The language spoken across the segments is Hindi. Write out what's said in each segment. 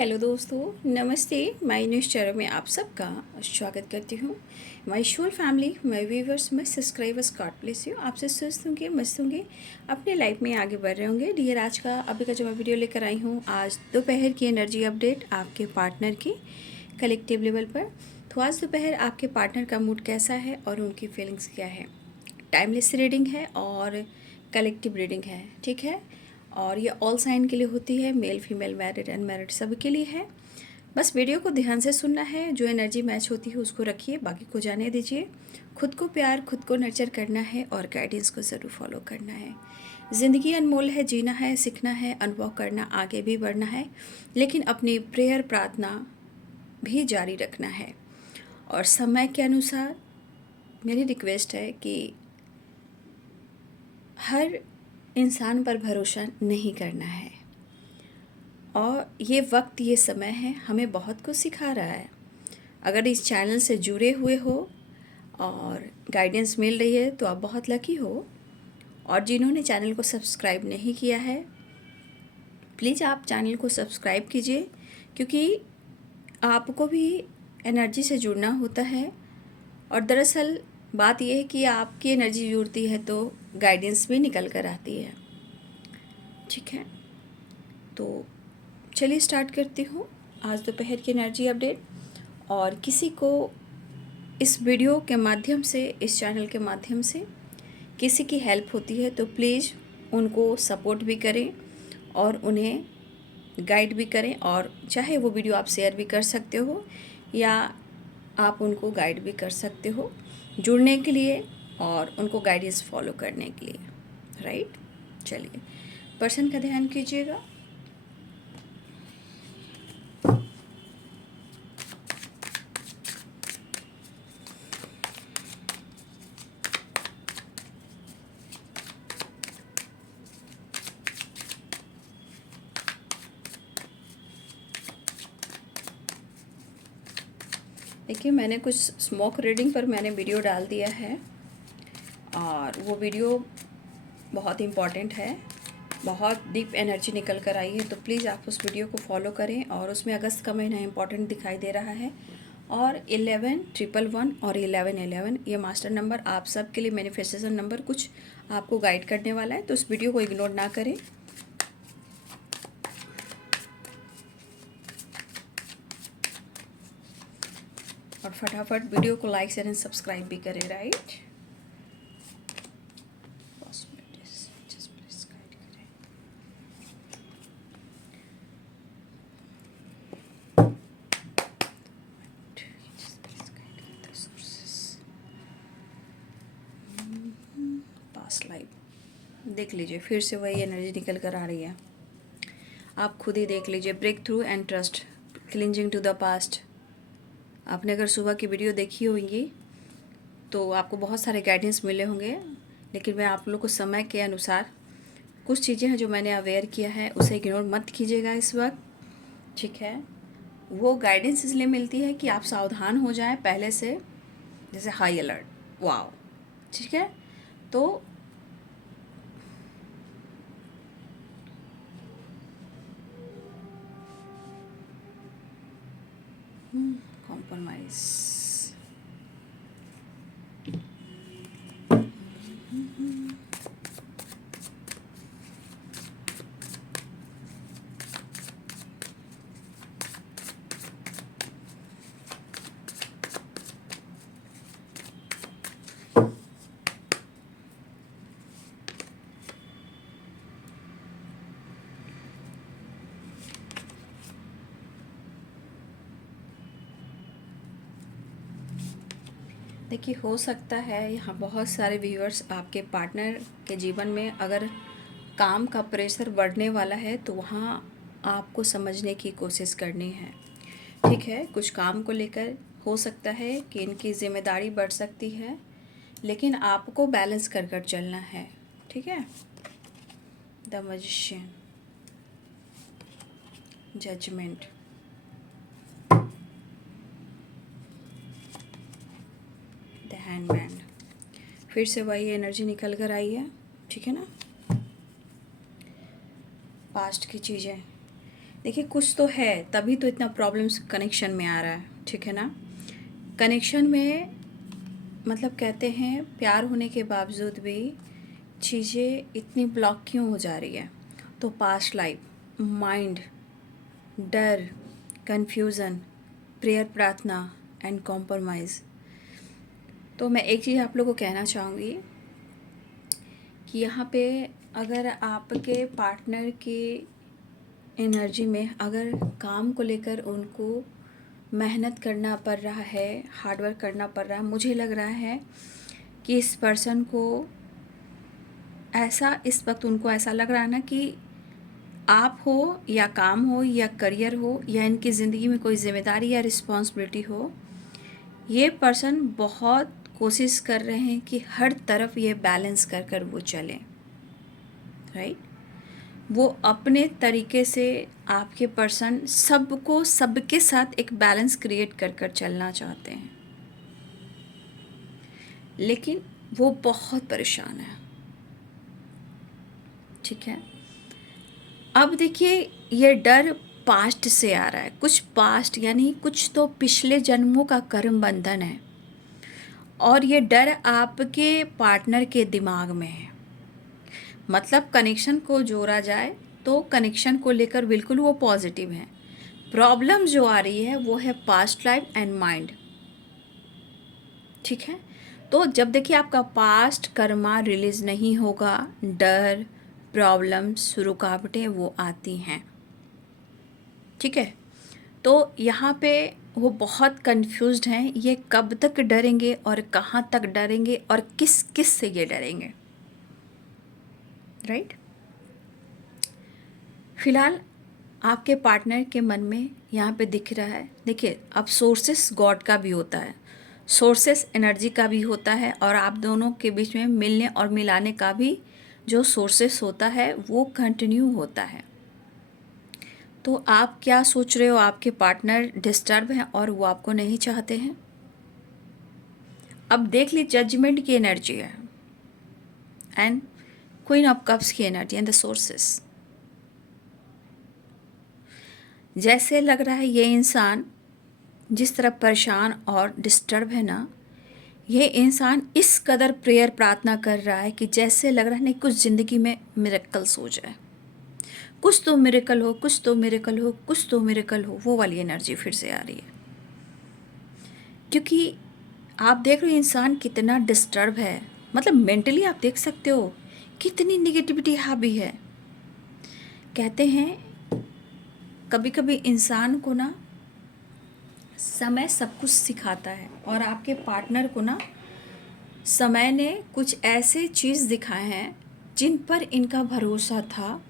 हेलो दोस्तों, नमस्ते। माय न्यूज़ चैनल में आप सबका स्वागत करती हूँ। My whole family, my viewers, my subscribers, God bless you. आपसे स्वस्थ होंगे, मस्त होंगे, अपने लाइफ में आगे बढ़ रहे होंगे। डियर, आज का अभी का जो मैं वीडियो लेकर आई हूँ, आज दोपहर की एनर्जी अपडेट आपके पार्टनर की कलेक्टिव लेवल पर। तो आज दोपहर आपके पार्टनर का मूड कैसा है और उनकी फीलिंग्स क्या है। टाइमलेस रीडिंग है और कलेक्टिव रीडिंग है, ठीक है। और ये ऑल साइन के लिए होती है, मेल फीमेल मैरिड अनमैरिड सभी के लिए है। बस वीडियो को ध्यान से सुनना है, जो एनर्जी मैच होती है उसको रखिए, बाकी को जाने दीजिए। खुद को प्यार, खुद को नर्चर करना है और गाइडेंस को ज़रूर फॉलो करना है। ज़िंदगी अनमोल है, जीना है, सीखना है, अनुभव करना, आगे भी बढ़ना है, लेकिन अपनी प्रेयर प्रार्थना भी जारी रखना है। और समय के अनुसार मेरी रिक्वेस्ट है कि हर इंसान पर भरोसा नहीं करना है। और ये वक्त, ये समय है, हमें बहुत कुछ सिखा रहा है। अगर इस चैनल से जुड़े हुए हो और गाइडेंस मिल रही है तो आप बहुत लकी हो। और जिन्होंने चैनल को सब्सक्राइब नहीं किया है, प्लीज़ आप चैनल को सब्सक्राइब कीजिए, क्योंकि आपको भी एनर्जी से जुड़ना होता है। और दरअसल बात यह है कि आपकी एनर्जी जुड़ती है तो गाइडेंस भी निकल कर आती है, ठीक है। तो चलिए स्टार्ट करती हूँ आज दोपहर की एनर्जी अपडेट। और किसी को इस वीडियो के माध्यम से, इस चैनल के माध्यम से किसी की हेल्प होती है तो प्लीज़ उनको सपोर्ट भी करें और उन्हें गाइड भी करें। और चाहे वो वीडियो आप शेयर भी कर सकते हो या आप उनको गाइड भी कर सकते हो जुड़ने के लिए और उनको गाइडेंस फॉलो करने के लिए, राइट। चलिए, पर्सन का ध्यान कीजिएगा। देखिए, मैंने कुछ स्मोक रीडिंग पर मैंने वीडियो डाल दिया है और वो वीडियो बहुत इम्पॉर्टेंट है, बहुत डीप एनर्जी निकल कर आई है। तो प्लीज़ आप उस वीडियो को फॉलो करें। और उसमें अगस्त का महीना इम्पॉर्टेंट दिखाई दे रहा है। और 1111 और 1111 ये मास्टर नंबर आप सब के लिए मैनिफेस्टेशन नंबर कुछ आपको गाइड करने वाला है, तो उस वीडियो को इग्नोर ना करें। और फटाफट वीडियो को लाइक शेयर एंड सब्सक्राइब भी करें, राइट। पास्ट लाइफ देख लीजिए, फिर से वही एनर्जी निकल कर आ रही है। आप खुद ही देख लीजिए। Breakthrough and trust, cleansing to the past. आपने अगर सुबह की वीडियो देखी होगी तो आपको बहुत सारे गाइडेंस मिले होंगे, लेकिन मैं आप लोग को समय के अनुसार कुछ चीज़ें हैं जो मैंने अवेयर किया है, उसे इग्नोर मत कीजिएगा इस वक्त, ठीक है। वो गाइडेंस इसलिए मिलती है कि आप सावधान हो जाएं पहले से, जैसे हाई अलर्ट, वाओ, ठीक है। तो कॉम्प्रोमाइज़, देखिए, हो सकता है यहाँ बहुत सारे व्यूअर्स आपके पार्टनर के जीवन में अगर काम का प्रेशर बढ़ने वाला है तो वहाँ आपको समझने की कोशिश करनी है, ठीक है। कुछ काम को लेकर हो सकता है कि इनकी जिम्मेदारी बढ़ सकती है, लेकिन आपको बैलेंस कर कर चलना है, ठीक है। The magician, judgement, the hanged man, फिर से वही एनर्जी निकल कर आई है, ठीक है ना। पास्ट की चीज़ें, देखिए कुछ तो है, तभी तो इतना प्रॉब्लम्स कनेक्शन में आ रहा है, ठीक है ना। कनेक्शन में मतलब कहते हैं प्यार होने के बावजूद भी चीज़ें इतनी ब्लॉक क्यों हो जा रही है। तो पास्ट लाइफ, माइंड, डर, कन्फ्यूज़न, प्रेयर, प्रार्थना एंड कॉम्प्रोमाइज़। तो मैं एक चीज़ आप लोगों को कहना चाहूँगी कि यहाँ पे अगर आपके पार्टनर की एनर्जी में अगर काम को लेकर उनको मेहनत करना पड़ रहा है, हार्ड वर्क करना पड़ रहा है, मुझे लग रहा है कि इस पर्सन को ऐसा, इस वक्त उनको ऐसा लग रहा है ना कि आप हो या काम हो या करियर हो या इनकी ज़िंदगी में कोई ज़िम्मेदारी या रिस्पॉन्सिबिलिटी हो, ये पर्सन बहुत कोशिश कर रहे हैं कि हर तरफ ये बैलेंस कर कर वो चलें, राइट। वो अपने तरीके से आपके पर्सन सबको सबके साथ एक बैलेंस क्रिएट कर कर चलना चाहते हैं, लेकिन वो बहुत परेशान है, ठीक है। अब देखिए ये डर पास्ट से आ रहा है, कुछ पास्ट यानी कुछ तो पिछले जन्मों का कर्म बंधन है, और ये डर आपके पार्टनर के दिमाग में है। मतलब कनेक्शन को जोड़ा जाए तो कनेक्शन को लेकर बिल्कुल वो पॉजिटिव है। प्रॉब्लम जो आ रही है वो है पास्ट लाइफ एंड माइंड, ठीक है। तो जब देखिए आपका पास्ट कर्मा रिलीज नहीं होगा, डर, प्रॉब्लम्स, रुकावटें वो आती हैं, ठीक है। तो यहाँ पे वो बहुत कंफ्यूज्ड हैं, ये कब तक डरेंगे और कहाँ तक डरेंगे और किस किस से ये डरेंगे, राइट। फिलहाल आपके पार्टनर के मन में यहाँ पे दिख रहा है, देखिए अब सोर्सेस गॉड का भी होता है, सोर्सेस एनर्जी का भी होता है, और आप दोनों के बीच में मिलने और मिलाने का भी जो सोर्सेस होता है वो कंटिन्यू होता है। तो आप क्या सोच रहे हो, आपके पार्टनर डिस्टर्ब हैं और वो आपको नहीं चाहते हैं। अब देख ली जजमेंट की एनर्जी है एंड क्वीन ऑफ कप्स की एनर्जी एंड द सोर्सेस। जैसे लग रहा है ये इंसान जिस तरह परेशान और डिस्टर्ब है ना, ये इंसान इस कदर प्रेयर प्रार्थना कर रहा है कि जैसे लग रहा है नहीं कुछ ज़िंदगी में मिरेकल्स हो जाए, कुछ तो मिरेकल हो, कुछ तो मिरेकल हो, कुछ तो मिरेकल हो। वो वाली एनर्जी फिर से आ रही है, क्योंकि आप देख रहे हो इंसान कितना डिस्टर्ब है। मतलब मेंटली आप देख सकते हो कितनी निगेटिविटी हावी है। कहते हैं कभी कभी इंसान को ना समय सब कुछ सिखाता है, और आपके पार्टनर को ना समय ने कुछ ऐसे चीज़ दिखाए हैं जिन पर इनका भरोसा था,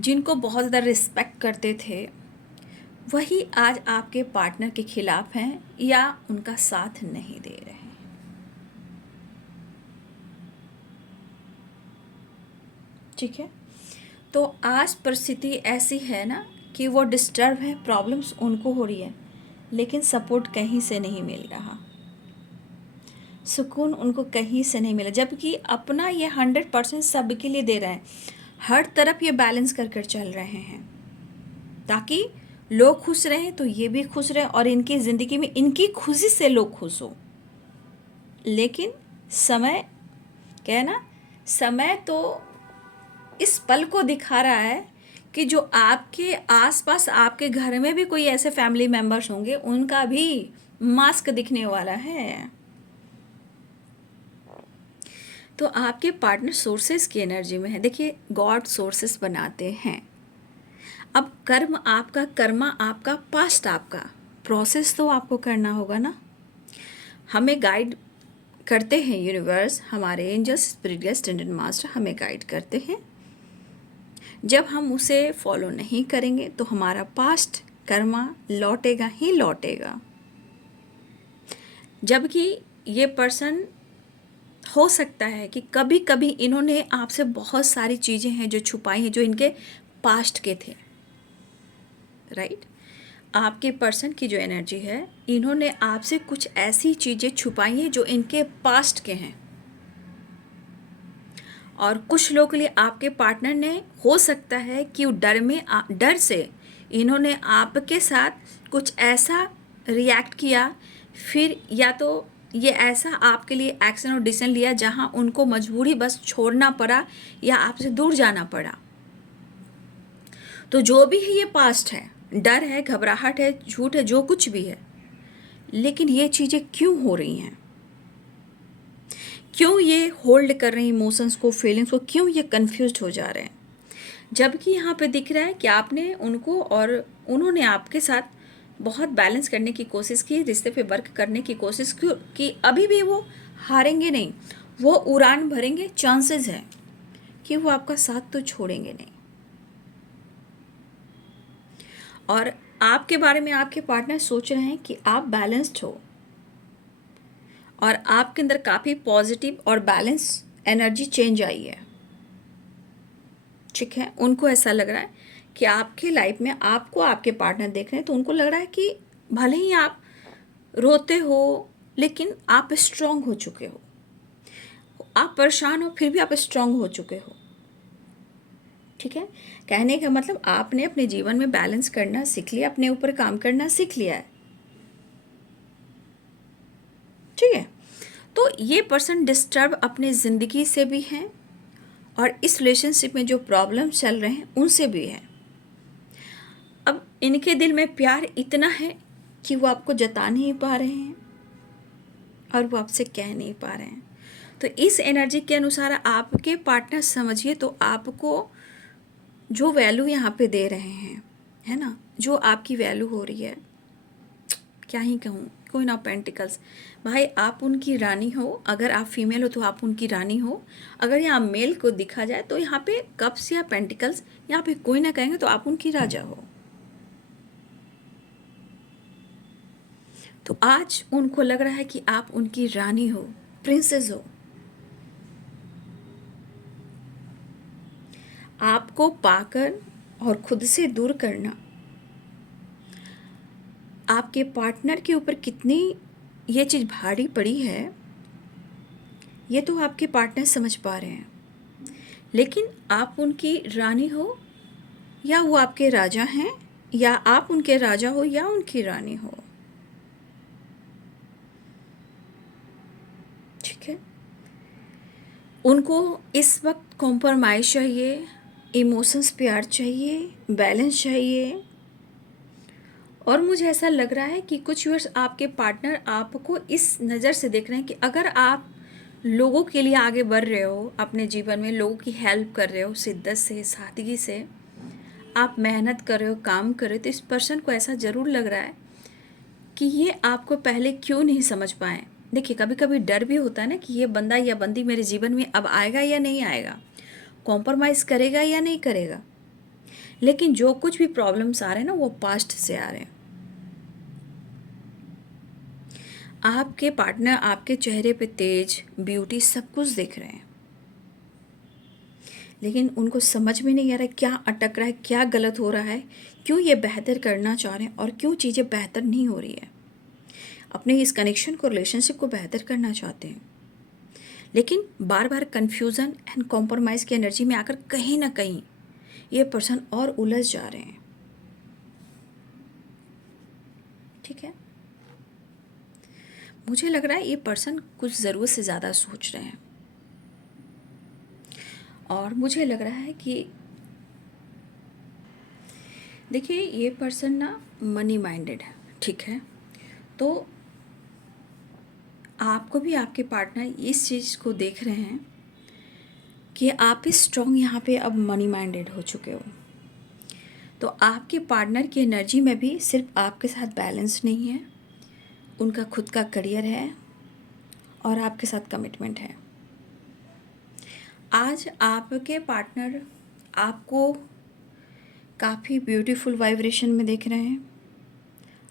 जिनको बहुत ज़्यादा रिस्पेक्ट करते थे, वही आज आपके पार्टनर के खिलाफ हैं या उनका साथ नहीं दे रहे हैं, ठीक है। तो आज परिस्थिति ऐसी है ना कि वो डिस्टर्ब है, प्रॉब्लम्स उनको हो रही है, लेकिन सपोर्ट कहीं से नहीं मिल रहा, सुकून उनको कहीं से नहीं मिला, जबकि अपना ये 100% सबके लिए दे रहे हैं, हर तरफ ये बैलेंस कर कर चल रहे हैं ताकि लोग खुश रहें तो ये भी खुश रहे और इनकी ज़िंदगी में इनकी खुशी से लोग खुश हो। लेकिन समय क्या है ना, समय तो इस पल को दिखा रहा है कि जो आपके आसपास आपके घर में भी कोई ऐसे फैमिली मेम्बर्स होंगे उनका भी मास्क दिखने वाला है। तो आपके पार्टनर सोर्सेस की एनर्जी में है। देखिए गॉड सोर्सेस बनाते हैं। अब कर्म आपका, कर्मा आपका, पास्ट आपका, प्रोसेस तो आपको करना होगा ना। हमें गाइड करते हैं यूनिवर्स, हमारे angels, spirit guest, attendant master हमें गाइड करते हैं। जब हम उसे फॉलो नहीं करेंगे तो हमारा पास्ट कर्मा लौटेगा ही लौटेगा। जबकि ये पर्सन हो सकता है कि कभी कभी इन्होंने आपसे बहुत सारी चीज़ें हैं जो छुपाई हैं, जो इनके पास्ट के थे, राइट। आपके पर्सन की जो एनर्जी है, इन्होंने आपसे कुछ ऐसी चीज़ें छुपाई हैं जो इनके पास्ट के हैं, और कुछ लोगों के लिए आपके पार्टनर ने हो सकता है कि वो डर से इन्होंने आपके साथ कुछ ऐसा रिएक्ट किया, फिर या तो ये ऐसा आपके लिए एक्शन और डिसीजन लिया जहां उनको मजबूरी बस छोड़ना पड़ा या आपसे दूर जाना पड़ा। तो जो भी है ये पास्ट है, डर है, घबराहट है, झूठ है, जो कुछ भी है, लेकिन ये चीज़ें क्यों हो रही हैं, क्यों ये होल्ड कर रहे हैं इमोशंस को, फीलिंग्स को, क्यों ये कंफ्यूज्ड हो जा रहे हैं, जबकि यहाँ पे दिख रहा है कि आपने उनको और उन्होंने आपके साथ बहुत बैलेंस करने की कोशिश की, रिश्ते पे वर्क करने की कोशिश की कि अभी भी वो हारेंगे नहीं, वो उड़ान भरेंगे, चांसेस है कि वो आपका साथ तो छोड़ेंगे नहीं। और आपके बारे में आपके पार्टनर सोच रहे हैं कि आप बैलेंस्ड हो और आपके अंदर काफ़ी पॉजिटिव और बैलेंस एनर्जी चेंज आई है। ठीक है, उनको ऐसा लग रहा है कि आपके लाइफ में आपको आपके पार्टनर देख रहे हैं तो उनको लग रहा है कि भले ही आप रोते हो लेकिन आप स्ट्रांग हो चुके हो, आप परेशान हो फिर भी आप स्ट्रांग हो चुके हो। ठीक है, कहने का मतलब आपने अपने जीवन में बैलेंस करना सीख लिया, अपने ऊपर काम करना सीख लिया है। ठीक है, तो ये पर्सन डिस्टर्ब अपने ज़िंदगी से भी हैं और इस रिलेशनशिप में जो प्रॉब्लम चल रहे हैं उनसे भी है। अब इनके दिल में प्यार इतना है कि वो आपको जता नहीं पा रहे हैं और वो आपसे कह नहीं पा रहे हैं। तो इस एनर्जी के अनुसार आपके पार्टनर समझिए तो आपको जो वैल्यू यहाँ पे दे रहे हैं, है ना, जो आपकी वैल्यू हो रही है, क्या ही कहूँ, क्वीन ऑफ पेंटिकल्स, भाई आप उनकी रानी हो। अगर आप फीमेल हो तो आप उनकी रानी हो, अगर यहाँ मेल को दिखा जाए तो यहाँ पे कप्स या पेंटिकल्स, यहाँ पे कोई ना कहेंगे तो आप उनकी राजा हो। तो आज उनको लग रहा है कि आप उनकी रानी हो, प्रिंसेस हो। आपको पाकर और खुद से दूर करना आपके पार्टनर के ऊपर कितनी ये चीज़ भारी पड़ी है, ये तो आपके पार्टनर समझ पा रहे हैं। लेकिन आप उनकी रानी हो या वो आपके राजा हैं, या आप उनके राजा हो या उनकी रानी हो। ठीक है, उनको इस वक्त कॉम्प्रोमाइज़ चाहिए, इमोशंस प्यार चाहिए, बैलेंस चाहिए। और मुझे ऐसा लग रहा है कि कुछ व्यूअर्स आपके पार्टनर आपको इस नज़र से देख रहे हैं कि अगर आप लोगों के लिए आगे बढ़ रहे हो, अपने जीवन में लोगों की हेल्प कर रहे हो, शिद्दत से, सादगी से आप मेहनत कर रहे हो, काम कर रहे हो, तो इस पर्सन को ऐसा ज़रूर लग रहा है कि ये आपको पहले क्यों नहीं समझ पाए। देखिए, कभी कभी डर भी होता है ना कि ये बंदा या बंदी मेरे जीवन में अब आएगा या नहीं आएगा, कॉम्प्रोमाइज़ करेगा या नहीं करेगा। लेकिन जो कुछ भी प्रॉब्लम्स आ रहे हैं ना, वो पास्ट से आ रहे हैं। आपके पार्टनर आपके चेहरे पे तेज, ब्यूटी सब कुछ देख रहे हैं, लेकिन उनको समझ में नहीं आ रहा है क्या अटक रहा है, क्या गलत हो रहा है, क्यों ये बेहतर करना चाह रहे हैं और क्यों चीज़ें बेहतर नहीं हो रही है। अपने इस कनेक्शन को, रिलेशनशिप को बेहतर करना चाहते हैं, लेकिन बार बार कन्फ्यूज़न एंड कॉम्प्रोमाइज़ की एनर्जी में आकर कहीं ना कहीं ये पर्सन और उलझ जा रहे हैं। ठीक है, मुझे लग रहा है ये पर्सन कुछ ज़रूरत से ज़्यादा सोच रहे हैं और मुझे लग रहा है कि देखिए ये पर्सन ना मनी माइंडेड है। ठीक है, तो आपको भी आपके पार्टनर इस चीज़ को देख रहे हैं कि आप इस स्ट्रॉन्ग यहाँ पे अब मनी माइंडेड हो चुके हो। तो आपके पार्टनर की एनर्जी में भी सिर्फ आपके साथ बैलेंस नहीं है, उनका खुद का करियर है और आपके साथ कमिटमेंट है। आज आपके पार्टनर आपको काफ़ी ब्यूटीफुल वाइब्रेशन में दिख रहे हैं,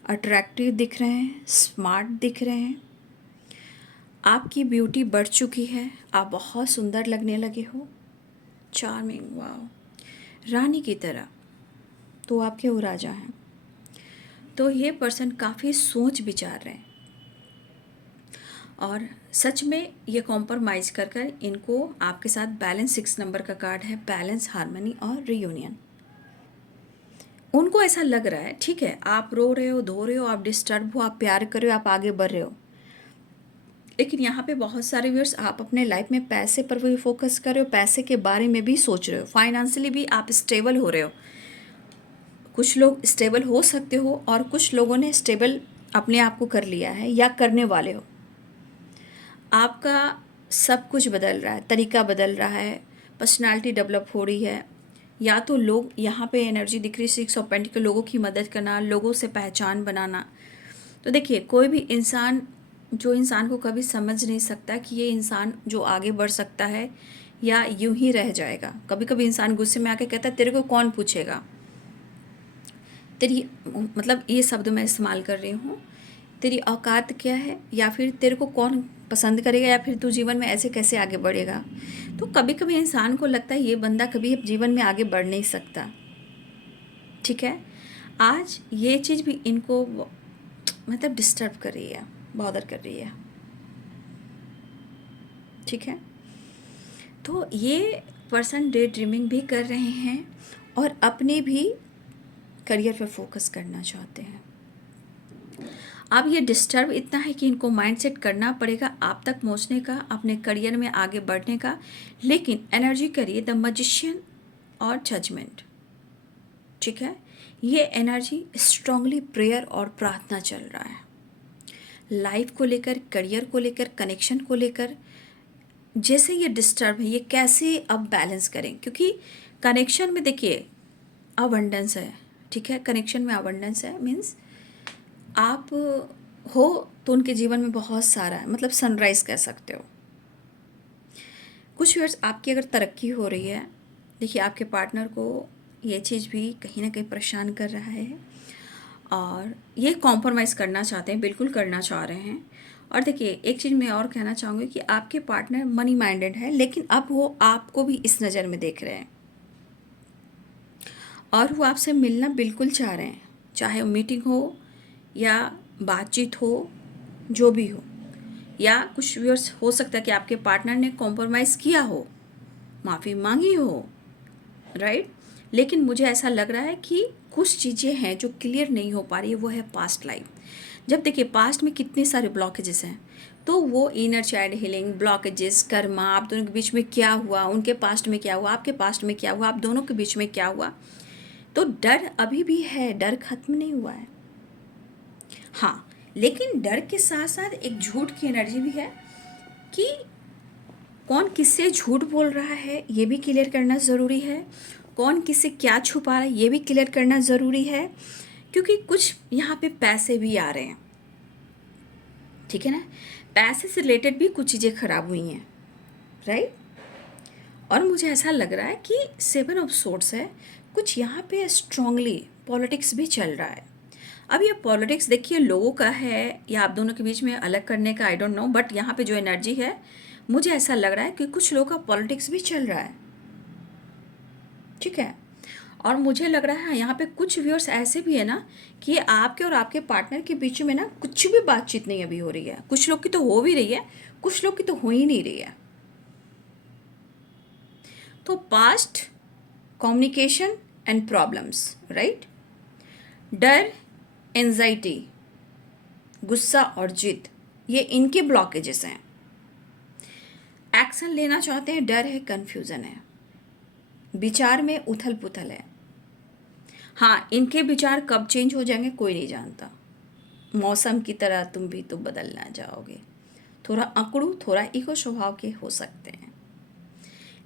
अट्रैक्टिव दिख रहे हैं, स्मार्ट दिख रहे हैं। आपकी ब्यूटी बढ़ चुकी है, आप बहुत सुंदर लगने लगे हो, चार्मिंग, वाह, रानी की तरह। तो आपके वो राजा हैं। तो ये पर्सन काफ़ी सोच विचार रहे हैं और सच में ये कॉम्प्रोमाइज़ कर कर इनको आपके साथ बैलेंस 6 नंबर का कार्ड है, बैलेंस, हार्मनी और रियूनियन। उनको ऐसा लग रहा है, ठीक है, आप रो रहे हो, धो रहे हो, आप डिस्टर्ब हो, आप प्यार कर रहे हो, आप आगे बढ़ रहे हो, लेकिन यहाँ पे बहुत सारे व्यूअर्स आप अपने लाइफ में पैसे पर भी फोकस कर रहे हो, पैसे के बारे में भी सोच रहे हो, फाइनेंशियली भी आप स्टेबल हो रहे हो। कुछ लोग स्टेबल हो सकते हो और कुछ लोगों ने स्टेबल अपने आप को कर लिया है या करने वाले हो। आपका सब कुछ बदल रहा है, तरीका बदल रहा है, पर्सनालिटी डेवलप हो रही है। या तो लोग यहाँ पे एनर्जी दिख रही, 6 ऑफ पेंटिकल, लोगों की मदद करना, लोगों से पहचान बनाना। तो देखिए, कोई भी इंसान जो इंसान को कभी समझ नहीं सकता कि ये इंसान जो आगे बढ़ सकता है या यूं ही रह जाएगा। कभी कभी इंसान गुस्से में आके कहता है तेरे को कौन पूछेगा, तेरी, मतलब ये शब्द मैं इस्तेमाल कर रही हूँ, तेरी औकात क्या है, या फिर तेरे को कौन पसंद करेगा, या फिर तू जीवन में ऐसे कैसे आगे बढ़ेगा। तो कभी कभी इंसान को लगता है ये बंदा कभी जीवन में आगे बढ़ नहीं सकता। ठीक है, आज ये चीज़ भी इनको मतलब डिस्टर्ब कर रही है, बॉदर कर रही है। ठीक है, तो ये पर्सन डे ड्रीमिंग भी कर रहे हैं और अपने भी करियर पर फोकस करना चाहते हैं। अब ये डिस्टर्ब इतना है कि इनको माइंडसेट करना पड़ेगा आप तक पहुंचने का, अपने करियर में आगे बढ़ने का, लेकिन एनर्जी करिए द मैजिशियन और जजमेंट। ठीक है, ये एनर्जी स्ट्रांगली प्रेयर और प्रार्थना चल रहा है, लाइफ को लेकर, करियर को लेकर, कनेक्शन को लेकर। जैसे ये डिस्टर्ब है, ये कैसे अब बैलेंस करें, क्योंकि कनेक्शन में देखिए अबंडेंस है। ठीक है, कनेक्शन में अबंडेंस है, मीन्स आप हो तो उनके जीवन में बहुत सारा है, मतलब सनराइज़ कह सकते हो। कुछ वर्ष आपकी अगर तरक्की हो रही है, देखिए आपके पार्टनर को ये चीज़ भी कहीं ना कहीं परेशान कर रहा है और ये कॉम्प्रोमाइज़ करना चाहते हैं, बिल्कुल करना चाह रहे हैं। और देखिए एक चीज़ मैं और कहना चाहूँगी कि आपके पार्टनर मनी माइंडेड है, लेकिन अब वो आपको भी इस नज़र में देख रहे हैं और वो आपसे मिलना बिल्कुल चाह रहे हैं, चाहे वो मीटिंग हो या बातचीत हो, जो भी हो। या कुछ व्यूअर्स हो सकता है कि आपके पार्टनर ने कॉम्प्रोमाइज़ किया हो, माफ़ी मांगी हो, राइट, लेकिन मुझे ऐसा लग रहा है कि कुछ चीज़ें हैं जो क्लियर नहीं हो पा रही है, वो है पास्ट लाइफ। जब देखिए पास्ट में कितने सारे ब्लॉकेजेस हैं, तो वो inner child healing, blockages, Karma, आप दोनों के बीच में क्या हुआ, उनके पास्ट में क्या हुआ, आपके पास्ट में क्या हुआ, आप दोनों के बीच में क्या हुआ। तो डर अभी भी है, डर खत्म नहीं हुआ है। हाँ, लेकिन डर के साथ साथ एक झूठ की एनर्जी भी है कि कौन किससे झूठ बोल रहा है, ये भी क्लियर करना ज़रूरी है। कौन किससे क्या छुपा रहा है, ये भी क्लियर करना ज़रूरी है, क्योंकि कुछ यहाँ पे पैसे भी आ रहे हैं। ठीक है ना, पैसे से रिलेटेड भी कुछ चीज़ें खराब हुई हैं, राइट। और मुझे ऐसा लग रहा है कि 7 ऑफ सोर्ड्स है, कुछ यहाँ पे स्ट्रांगली पॉलिटिक्स भी चल रहा है। अब ये पॉलिटिक्स देखिए लोगों का है या आप दोनों के बीच में अलग करने का, आई डोंट नो, बट यहाँ पे जो एनर्जी है मुझे ऐसा लग रहा है कि कुछ लोगों का पॉलिटिक्स भी चल रहा है। ठीक है, और मुझे लग रहा है यहाँ पे कुछ व्यूअर्स ऐसे भी है ना कि आपके और आपके पार्टनर के बीच में ना कुछ भी बातचीत नहीं अभी हो रही है। कुछ लोग की तो हो भी रही है, कुछ लोग की तो हो ही नहीं रही है। तो past, communication and problems, right, डर, एंजाइटी, गुस्सा और जिद, ये इनके ब्लॉकेजेस हैं। एक्शन लेना चाहते हैं, डर है, कन्फ्यूज़न है, विचार में उथल पुथल है। हाँ, इनके विचार कब चेंज हो जाएंगे कोई नहीं जानता, मौसम की तरह तुम भी तो बदल ना जाओगे। थोड़ा अकड़ू, थोड़ा ईगो स्वभाव के हो सकते हैं,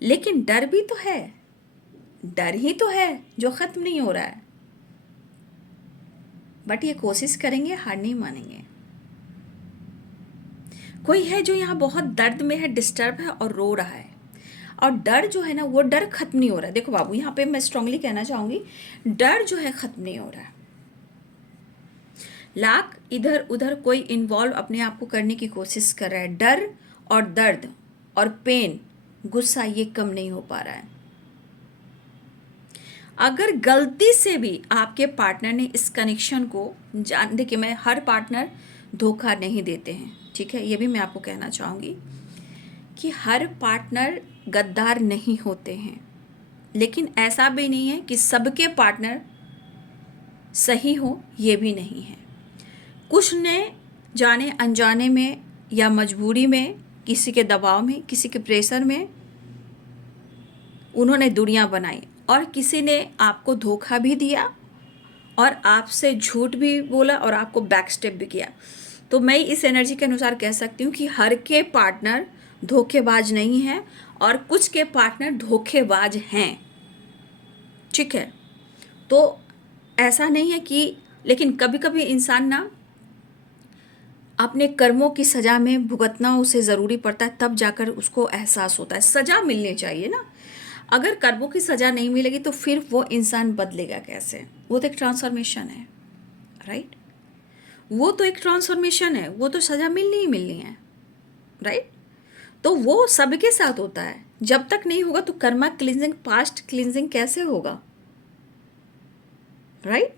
लेकिन डर भी तो है, डर ही तो है जो ख़त्म नहीं हो रहा है। बट ये कोशिश करेंगे, हार नहीं मानेंगे। कोई है जो यहाँ बहुत दर्द में है, डिस्टर्ब है और रो रहा है, और डर जो है ना वो डर खत्म नहीं हो रहा है। देखो बाबू, यहाँ पे मैं स्ट्रांगली कहना चाहूँगी, डर जो है खत्म नहीं हो रहा है। लाख इधर उधर कोई इन्वॉल्व अपने आप को करने की कोशिश कर रहा है, डर और दर्द और पेन, गुस्सा, ये कम नहीं हो पा रहा है। अगर गलती से भी आपके पार्टनर ने इस कनेक्शन को देखिए मैं हर पार्टनर धोखा नहीं देते हैं, ठीक है, ये भी मैं आपको कहना चाहूँगी कि हर पार्टनर गद्दार नहीं होते हैं, लेकिन ऐसा भी नहीं है कि सबके पार्टनर सही हो, ये भी नहीं है। कुछ ने जाने अनजाने में या मजबूरी में, किसी के दबाव में, किसी के प्रेशर में उन्होंने दुनिया बनाई, और किसी ने आपको धोखा भी दिया और आपसे झूठ भी बोला और आपको बैक स्टेप भी किया। तो मैं इस एनर्जी के अनुसार कह सकती हूँ कि हर के पार्टनर धोखेबाज नहीं हैं और कुछ के पार्टनर धोखेबाज हैं। ठीक है, तो ऐसा नहीं है कि, लेकिन कभी कभी इंसान ना अपने कर्मों की सज़ा में भुगतना उसे ज़रूरी पड़ता है, तब जाकर उसको एहसास होता है। सज़ा मिलनी चाहिए ना, अगर कर्मों की सज़ा नहीं मिलेगी तो फिर वो इंसान बदलेगा कैसे? वो तो एक ट्रांसफॉर्मेशन है, राइट? वो तो एक ट्रांसफॉर्मेशन है, वो तो सज़ा मिलनी ही मिलनी है, राइट? तो वो सबके साथ होता है। जब तक नहीं होगा तो कर्मा क्लींजिंग, पास्ट क्लींजिंग कैसे होगा, राइट?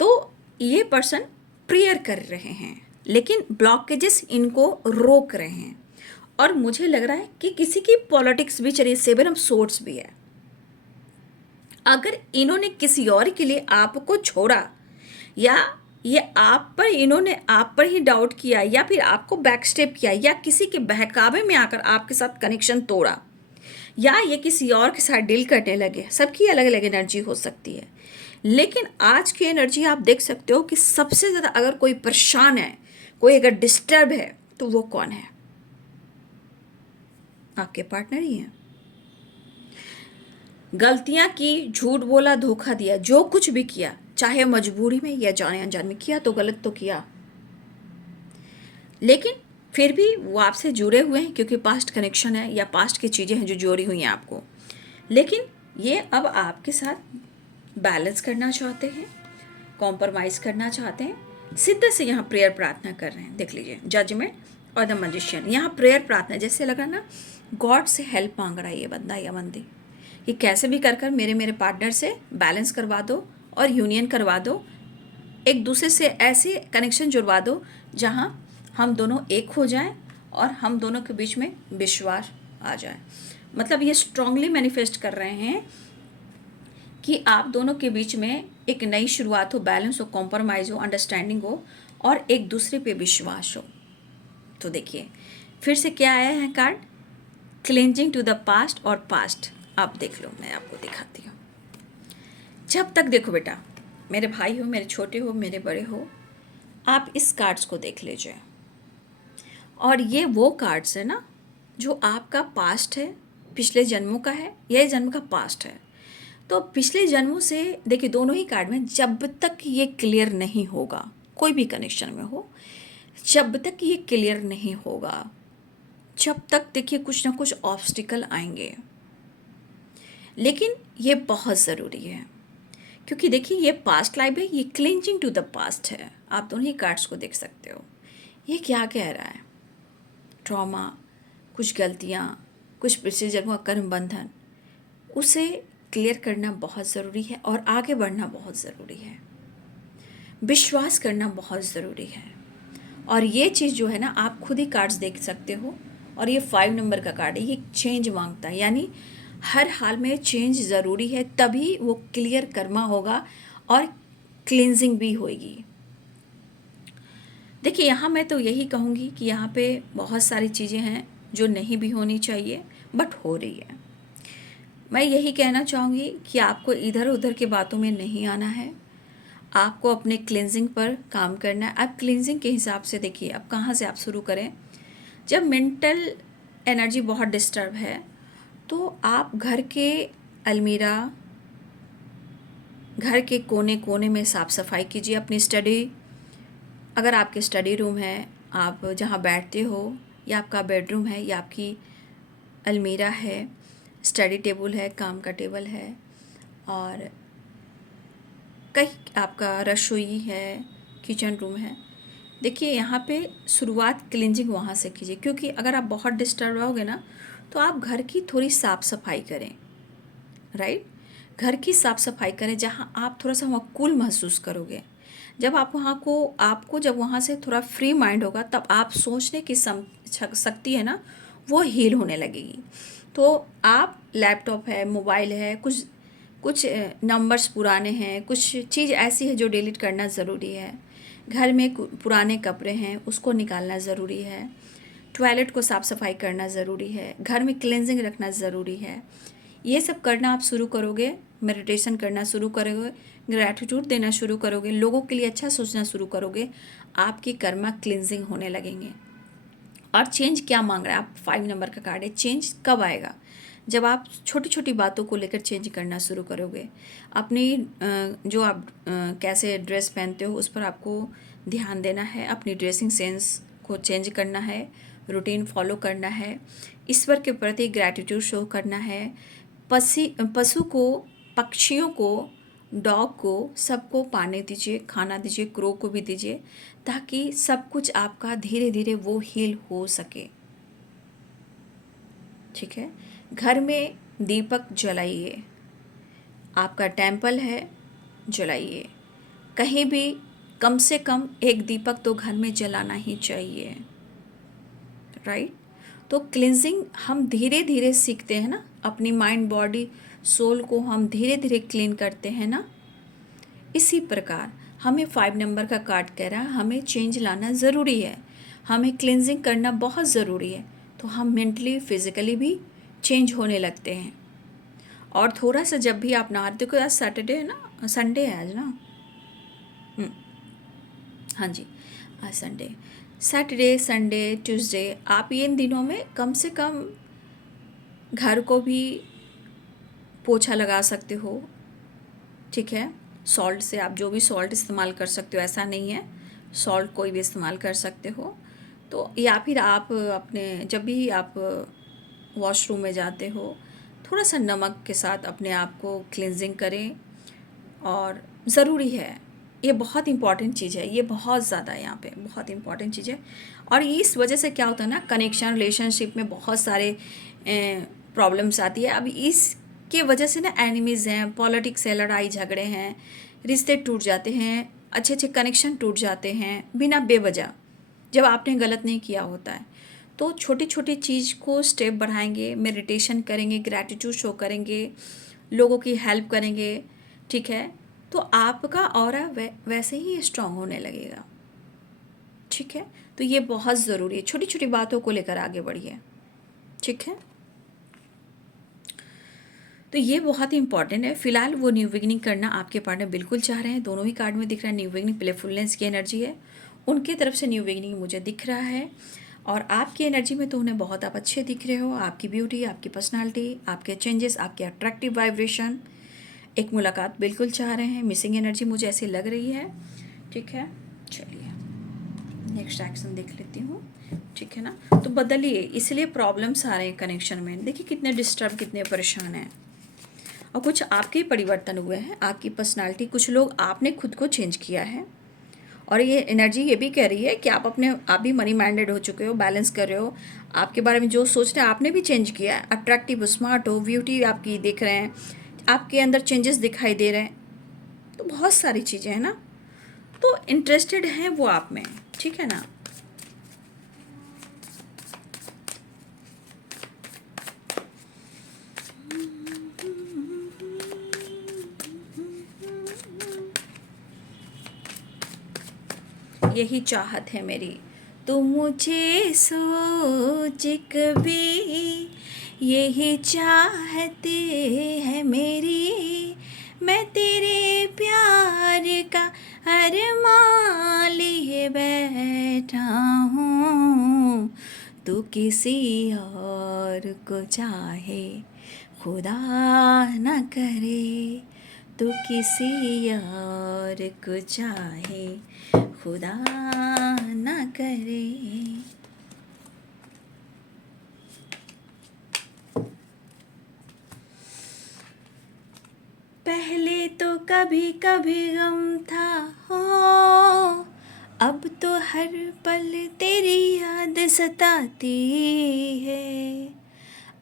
तो ये पर्सन प्रेयर कर रहे हैं, लेकिन ब्लॉकेजेस इनको रोक रहे हैं, और मुझे लग रहा है कि किसी की पॉलिटिक्स भी चलिए, 7 ऑफ सोर्ड्स भी है। अगर इन्होंने किसी और के लिए आपको छोड़ा, या ये आप पर, इन्होंने आप पर ही डाउट किया, या फिर आपको बैकस्टेप किया, या किसी के बहकावे में आकर आपके साथ कनेक्शन तोड़ा, या ये किसी और के साथ डील करने लगे, सबकी अलग अलग एनर्जी हो सकती है। लेकिन आज की एनर्जी आप देख सकते हो कि सबसे ज़्यादा अगर कोई परेशान है, कोई अगर डिस्टर्ब है, तो वो कौन है? आपके पार्टनर ही हैं। गलतियां की, झूठ बोला, धोखा दिया, जो कुछ भी किया, चाहे मजबूरी में या जाने अनजाने में किया, तो गलत तो किया, लेकिन फिर भी वो आपसे जुड़े हुए हैं, क्योंकि पास्ट कनेक्शन है या पास्ट की चीज़ें हैं जो जोड़ी हुई हैं आपको। लेकिन ये अब आपके साथ बैलेंस करना चाहते हैं, कॉम्प्रोमाइज़ करना चाहते हैं, सीधे से यहाँ प्रेयर प्रार्थना कर रहे हैं। देख लीजिए, जजमेंट और द मैजिशियन। यहाँ प्रेयर प्रार्थना, जैसे लग रहा ना गॉड से हेल्प मांग रहा है ये बंदा या बंदी, कि कैसे भी कर मेरे पार्टनर से बैलेंस करवा दो और यूनियन करवा दो, एक दूसरे से ऐसे कनेक्शन जुड़वा दो जहाँ हम दोनों एक हो जाएं और हम दोनों के बीच में विश्वास आ जाए। मतलब ये स्ट्रांगली मैनिफेस्ट कर रहे हैं कि आप दोनों के बीच में एक नई शुरुआत हो, बैलेंस हो, कॉम्प्रोमाइज़ हो, अंडरस्टैंडिंग हो, और एक दूसरे पे विश्वास हो। तो देखिए फिर से क्या आया है card, cleansing to the past और पास्ट। आप देख लो, मैं आपको दिखाती हूँ। जब तक, देखो बेटा, मेरे भाई हो, मेरे छोटे हो, मेरे बड़े हो, आप इस कार्ड्स को देख लीजिए। और ये वो कार्ड्स है ना जो आपका पास्ट है, पिछले जन्मों का है, यह जन्म का पास्ट है। तो पिछले जन्मों से देखिए, दोनों ही कार्ड में जब तक ये क्लियर नहीं होगा, कोई भी कनेक्शन में हो, जब तक ये क्लियर नहीं होगा, जब तक देखिए कुछ ना कुछ ऑब्स्टिकल आएंगे। लेकिन ये बहुत ज़रूरी है, क्योंकि देखिए ये पास्ट लाइफ है, ये क्लिंचिंग टू द पास्ट है। आप दोनों ही कार्ड्स को देख सकते हो। ये क्या कह रहा है? ट्रॉमा, कुछ गलतियाँ, कुछ पिछले जन्मों का कर्म बंधन, उसे क्लियर करना बहुत ज़रूरी है, और आगे बढ़ना बहुत ज़रूरी है, विश्वास करना बहुत ज़रूरी है। और ये चीज़ जो है ना, आप खुद ही कार्ड्स देख सकते हो। और ये 5 नंबर का कार्ड है, ये चेंज मांगता है, यानी हर हाल में चेंज ज़रूरी है, तभी वो क्लियर कर्मा होगा और क्लींजिंग भी होगी। देखिए यहाँ मैं तो यही कहूँगी कि यहाँ पे बहुत सारी चीज़ें हैं जो नहीं भी होनी चाहिए, बट हो रही है। मैं यही कहना चाहूँगी कि आपको इधर उधर की बातों में नहीं आना है, आपको अपने क्लींजिंग पर काम करना है। अब क्लींजिंग के हिसाब से देखिए, अब कहाँ से आप शुरू करें। जब मेंटल एनर्जी बहुत डिस्टर्ब है, तो आप घर के अलमीरा, घर के कोने कोने में साफ़ सफाई कीजिए। अपनी स्टडी, अगर आपके स्टडी रूम है, आप जहाँ बैठते हो, या आपका बेडरूम है, या आपकी अलमीरा है, स्टडी टेबल है, काम का टेबल है, और कहीं आपका रसोई है, किचन रूम है, देखिए यहाँ पे शुरुआत क्लींजिंग वहाँ से कीजिए। क्योंकि अगर आप बहुत डिस्टर्ब रहोगे ना, तो आप घर की थोड़ी साफ़ सफाई करें, राइट? घर की साफ़ सफाई करें, जहाँ आप थोड़ा सा वहाँ कूल महसूस करोगे। जब आप वहाँ को आपको जब वहाँ से थोड़ा फ्री माइंड होगा, तब आप सोचने की शक्ति है ना, वो हील होने लगेगी। तो आप लैपटॉप है, मोबाइल है, कुछ कुछ नंबर्स पुराने हैं, कुछ चीज़ ऐसी है जो डिलीट करना ज़रूरी है। घर में पुराने कपड़े हैं, उसको निकालना ज़रूरी है। टॉयलेट को साफ़ सफाई करना ज़रूरी है। घर में क्लेंजिंग रखना ज़रूरी है। ये सब करना आप शुरू करोगे, मेडिटेशन करना शुरू करोगे, ग्रैटिट्यूड देना शुरू करोगे, लोगों के लिए अच्छा सोचना शुरू करोगे, आपकी कर्मा क्लिनजिंग होने लगेंगे। और चेंज क्या मांग रहा है? आप 5 नंबर का कार्ड है। चेंज कब आएगा? जब आप छोटी छोटी बातों को लेकर चेंज करना शुरू करोगे। अपनी जो आप कैसे ड्रेस पहनते हो उस पर आपको ध्यान देना है। अपनी ड्रेसिंग सेंस को चेंज करना है, रूटीन फॉलो करना है, ईश्वर के प्रति ग्रैटिट्यूड शो करना है। पशु को, पक्षियों को, डॉग को, सबको पानी दीजिए, खाना दीजिए, क्रो को भी दीजिए, ताकि सब कुछ आपका धीरे धीरे वो हील हो सके। ठीक है। घर में दीपक जलाइए। आपका टेम्पल है, जलाइए। कहीं भी कम से कम एक दीपक तो घर में जलाना ही चाहिए। राइट। तो क्लिनजिंग हम धीरे धीरे सीखते हैं ना, अपनी माइंड बॉडी सोल को हम धीरे धीरे क्लीन करते हैं ना। इसी प्रकार हमें 5 नंबर का कार्ड कह रहा है, हमें चेंज लाना ज़रूरी है, हमें क्लिनजिंग करना बहुत ज़रूरी है। तो हम मेंटली फिज़िकली भी चेंज होने लगते हैं। और थोड़ा सा जब भी आप नहाते, देखो आज सैटरडे है ना, संडे है आज ना। हाँ जी, आज संडे। सैटरडे, संडे, ट्यूसडे, आप ये इन दिनों में कम से कम घर को भी पोछा लगा सकते हो। ठीक है। सॉल्ट से आप जो भी सॉल्ट इस्तेमाल कर सकते हो, ऐसा नहीं है, सॉल्ट कोई भी इस्तेमाल कर सकते हो। तो या फिर आप अपने जब भी आप वॉशरूम में जाते हो, थोड़ा सा नमक के साथ अपने आप को क्लिनजिंग करें। और ज़रूरी है, ये बहुत इम्पॉर्टेंट चीज़ है, ये बहुत ज़्यादा यहाँ पे बहुत इम्पॉर्टेंट चीज़ है। और इस वजह से क्या होता है ना, कनेक्शन रिलेशनशिप में बहुत सारे प्रॉब्लम्स आती है। अब इसके वजह से ना एनिमीज़ हैं, पॉलिटिक्स है, लड़ाई झगड़े हैं, रिश्ते टूट जाते हैं, अच्छे अच्छे कनेक्शन टूट जाते हैं बिना बेवजह, जब आपने गलत नहीं किया होता है। तो छोटी छोटी चीज़ को स्टेप बढ़ाएंगे, मेडिटेशन करेंगे, ग्रैटिट्यूड शो करेंगे, लोगों की हेल्प करेंगे। ठीक है। तो आपका ऑरा वैसे ही स्ट्रांग होने लगेगा। ठीक है। तो ये बहुत ज़रूरी है, छोटी छोटी बातों को लेकर आगे बढ़िए। ठीक है। तो ये बहुत ही इंपॉर्टेंट है। फिलहाल वो न्यू बिगिनिंग करना आपके पार्टनर बिल्कुल चाह रहे हैं। दोनों ही कार्ड में दिख रहा है न्यू बिगिनिंग, प्लेफुलनेस की एनर्जी है, उनकी तरफ से न्यू बिगिनिंग मुझे दिख रहा है। और आपकी एनर्जी में तो उन्हें बहुत आप अच्छे दिख रहे हो। आपकी ब्यूटी, आपकी पर्सनालिटी, आपके चेंजेस, आपके अट्रैक्टिव वाइब्रेशन, एक मुलाकात बिल्कुल चाह रहे हैं। मिसिंग एनर्जी मुझे ऐसी लग रही है। ठीक है। चलिए नेक्स्ट एक्शन देख लेती हूँ। ठीक है ना। तो बदलिए, इसलिए प्रॉब्लम्स आ रहे हैं कनेक्शन में। देखिए कितने डिस्टर्ब, कितने परेशान हैं। और कुछ आपके ही परिवर्तन हुए हैं, आपकी पर्सनालिटी, कुछ लोग आपने खुद को चेंज किया है। और ये एनर्जी ये भी कह रही है कि आप भी मनी माइंडेड हो चुके हो, बैलेंस कर रहे हो। आपके बारे में जो सोच रहे हैं आपने भी चेंज किया है। अट्रैक्टिव, स्मार्ट हो, ब्यूटी आपकी देख रहे हैं, आपके अंदर चेंजेस दिखाई दे रहे हैं। तो बहुत सारी चीज़ें हैं ना, तो इंटरेस्टेड हैं वो आप में। ठीक है ना। यही चाहत है मेरी, तू मुझे सोच कभी, यही चाहत है मेरी, मैं तेरे प्यार का अरमान लिए बैठा हूँ। तू किसी और को चाहे, खुदा न करे, तू किसी और को चाहे, खुदा न करे। पहले तो कभी कभी गम था हो, अब तो हर पल तेरी याद सताती है,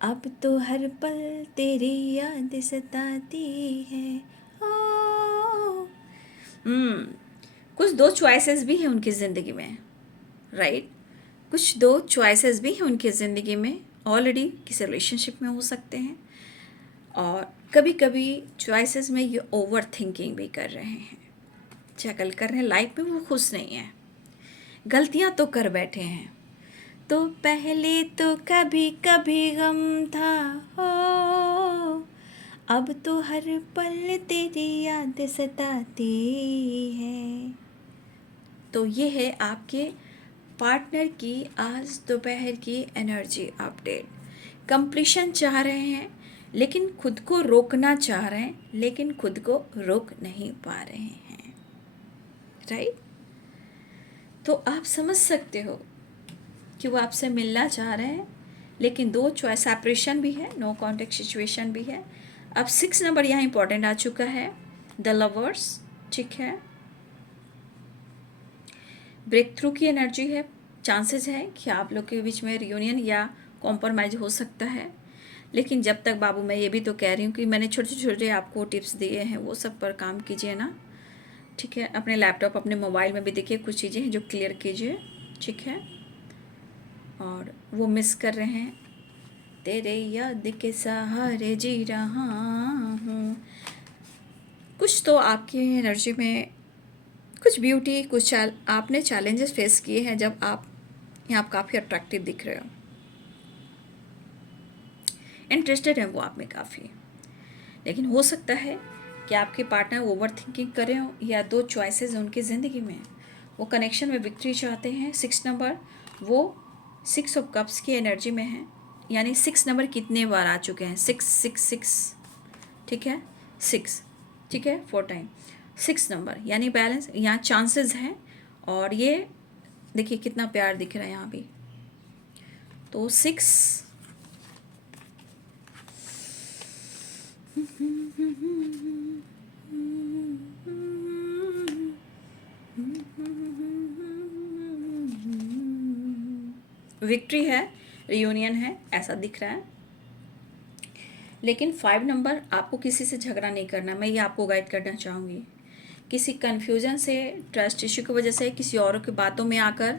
अब तो हर पल तेरी याद सताती है। ओ दो चॉइसेस भी हैं उनकी ज़िंदगी में, राइट? कुछ दो चॉइसेस भी हैं उनकी ज़िंदगी में, ऑलरेडी किसी रिलेशनशिप में हो सकते हैं, और कभी कभी चॉइसेस में ये ओवर थिंकिंग भी कर रहे हैं, स्ट्रगल कर रहे हैं, लाइफ में वो खुश नहीं है, गलतियां तो कर बैठे हैं। तो पहले तो कभी कभी गम था हो, अब तो हर पल तेरी याद सताती है। तो ये है आपके पार्टनर की आज दोपहर की एनर्जी अपडेट। कंप्लीशन चाह रहे हैं लेकिन खुद को रोकना चाह रहे हैं, लेकिन खुद को रोक नहीं पा रहे हैं, राइट? तो आप समझ सकते हो कि वो आपसे मिलना चाह रहे हैं, लेकिन दो चॉइस, सेपरेशन भी है, नो कॉन्टेक्ट सिचुएशन भी है। अब 6 नंबर यहाँ इंपॉर्टेंट आ चुका है, द लवर्स, ठीक है? ब्रेक थ्रू की एनर्जी है, चांसेस है कि आप लोग के बीच में रियूनियन या कॉम्प्रोमाइज़ हो सकता है। लेकिन जब तक बाबू, मैं ये भी तो कह रही हूँ कि मैंने छोटे छोटे आपको टिप्स दिए हैं, वो सब पर काम कीजिए ना, ठीक है? अपने लैपटॉप, अपने मोबाइल में भी देखिए कुछ चीज़ें हैं जो क्लियर कीजिए, ठीक है? और वो मिस कर रहे हैं, तेरे याद के सहारे जी रहा हूँ। कुछ तो आपकी एनर्जी में कुछ ब्यूटी, कुछ आपने चैलेंजेस फेस किए हैं जब आप यहाँ काफ़ी अट्रैक्टिव दिख रहे हो, इंटरेस्टेड हैं वो आप में काफ़ी। लेकिन हो सकता है कि आपके पार्टनर ओवर थिंकिंग कर रहे हो, या दो चॉइसेस उनकी ज़िंदगी में, वो कनेक्शन में विक्ट्री चाहते हैं। 6 नंबर, वो 6 ऑफ कप्स की एनर्जी में है, यानी 6 नंबर कितने बार आ चुके हैं, 666, ठीक है? 6, ठीक है, 4 टाइम 6 नंबर, यानी बैलेंस, यहाँ चांसेस हैं। और ये देखिए कितना प्यार दिख रहा है यहाँ भी। तो 6 विक्ट्री है, रियूनियन है, ऐसा दिख रहा है। लेकिन 5 नंबर, आपको किसी से झगड़ा नहीं करना, मैं ये आपको गाइड करना चाहूँगी। किसी कन्फ्यूजन से, ट्रस्ट इश्यू की वजह से, किसी और की बातों में आकर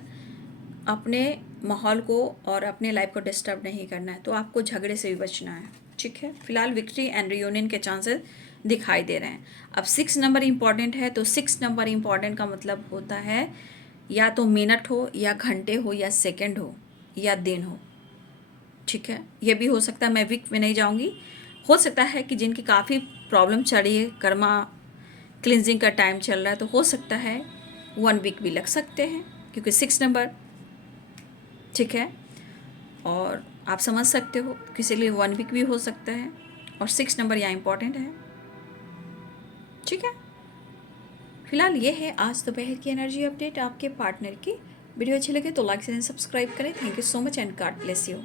अपने माहौल को और अपने लाइफ को डिस्टर्ब नहीं करना है। तो आपको झगड़े से भी बचना है, ठीक है? फिलहाल विक्ट्री एंड रियूनियन के चांसेस दिखाई दे रहे हैं। अब 6 नंबर इम्पॉर्टेंट है, तो 6 नंबर इम्पॉर्टेंट का मतलब होता है या तो मिनट हो, या घंटे हो, या सेकंड हो, या दिन हो, ठीक है? ये भी हो सकता है, मैं वीक में नहीं जाऊंगी। हो सकता है कि जिनकी काफ़ी प्रॉब्लम चल रही है, कर्मा क्लिनजिंग का टाइम चल रहा है, तो हो सकता है 1 वीक भी लग सकते हैं, क्योंकि 6 नंबर, ठीक है? और आप समझ सकते हो किसी लिए 1 वीक भी हो सकता है, और 6 नंबर यहाँ इंपॉर्टेंट है, ठीक है? फिलहाल ये है आज दोपहर की एनर्जी अपडेट आपके पार्टनर की। वीडियो अच्छी लगे तो लाइक एंड सब्सक्राइब करें। Thank you so much and God bless you.